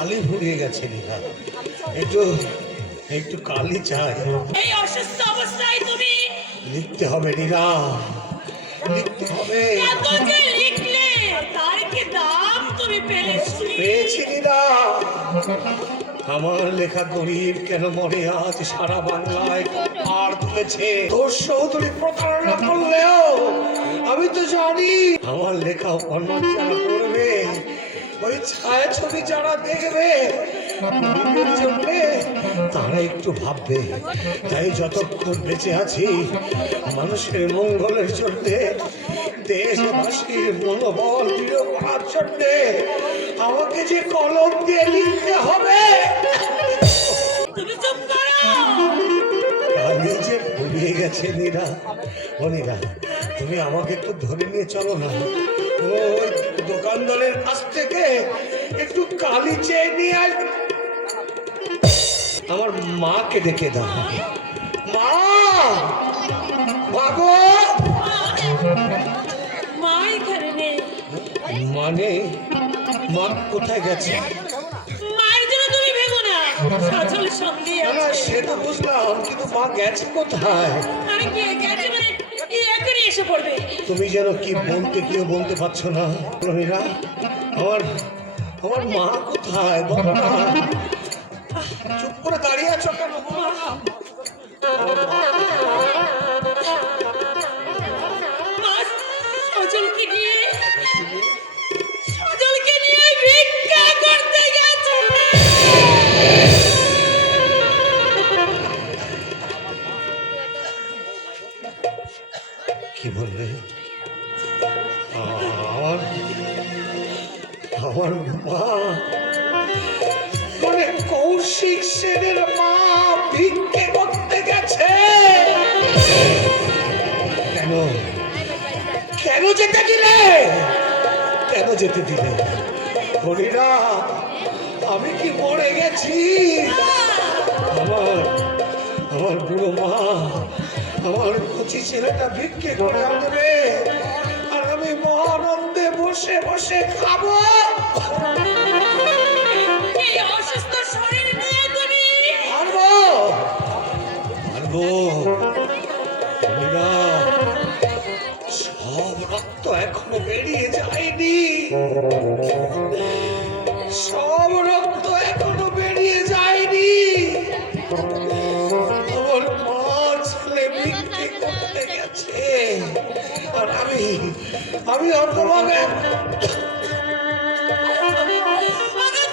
কালি ফুরিয়ে গেছে নীলা, একটু একটু কালি চাই। এই অসুস্থ অবস্থায় তুমি লিখতে হবে নীলা, লিখতে হবে। কত যে লিখলে, তার কি দাম তুমি পেয়েছি নীলা। আমার লেখা গরিব কেন মনে আজ সারা বাংলায় আর তুলেছে। তোর সহোদরী প্রতারণা করলেও আমি তো জানি আমার লেখা অপমান যারা করবে, ওই ছায়াছবি যারা দেখবে তারা একটু ভাববে। তাই যতক্ষণ বেঁচে আছি মানুষের মঙ্গলের জন্য, দেশবাসীর মনোবল দৃঢ় করার জন্য আমাকে যে কলম দিয়ে লিখতে হবে। তুমি চুপ করো। কালি যে ফুরিয়ে গেছে নীরা। ও নীরা, তুমি আমাকে একটু ধরে নিয়ে চলো না। ওই দোকানদারের কাছ থেকে একটু কালি চেয়ে নিয়ে আস। আমার মাকে ডেকে দাও। মা, বাবু। মা এখানে নেই। মানে মা কোথায় গেছে? মায়ের জন্য তুমি ভেবো না, সজলের সঙ্গে না, সে তো বুঝলাম, কিন্তু মা গেছে কোথায়? আরে কে গেছে মানে এখনই এসে পড়বে। তুমি যেন কি বলতে কেউ বলতে পারছো না। রহিরা, আমার আমার মা কোথায়? বলো না। চুপ করে দাঁড়িয়ে আছো কেন? সজলকে নিয়ে ভিক্ষা করতে গেছে। কি বললে? আমার আমার মা মানে কৌশিক সেনের মা ভিক্ষে করতে গেছে। কেন কেন যেতে দিলে? কেন যেতে দিলে? হরিরা, আমি কি মরে গেছি? আমার আমার বুড়ো মা আমার কচি ছেলেটা ভিক্ষে করে আনবে, আর আমি মহানন্দে বসে বসে খাবো। এই অসুস্থ শরীর নিয়ে তুমি পারবো পারবো। হরিরা, সব রক্ত এখনো বেরিয়ে যায়নি, সব রক্ত এখনো বেরিয়ে যায়নি। আমার মা ছেলে ভিক্ষে করতে গেছে, আর আমি অপমানে।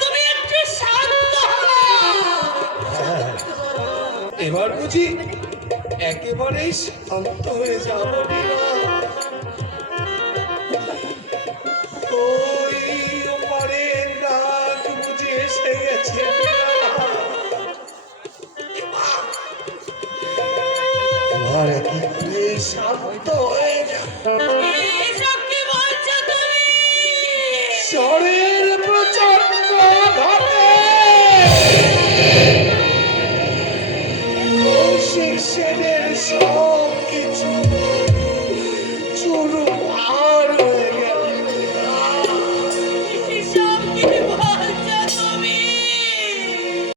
তুমি একটু শান্ত হও। এবার বুঝি একেবারেই শান্ত হয়ে যাব। ওই ওপারের রাত বুঝি এসে গেছে। এবার একেবারে শান্ত হয়ে যাব। এসব কি বলছো তুমি? ঝড়ের প্রচন্ড ঘটে কৌশিক সেনের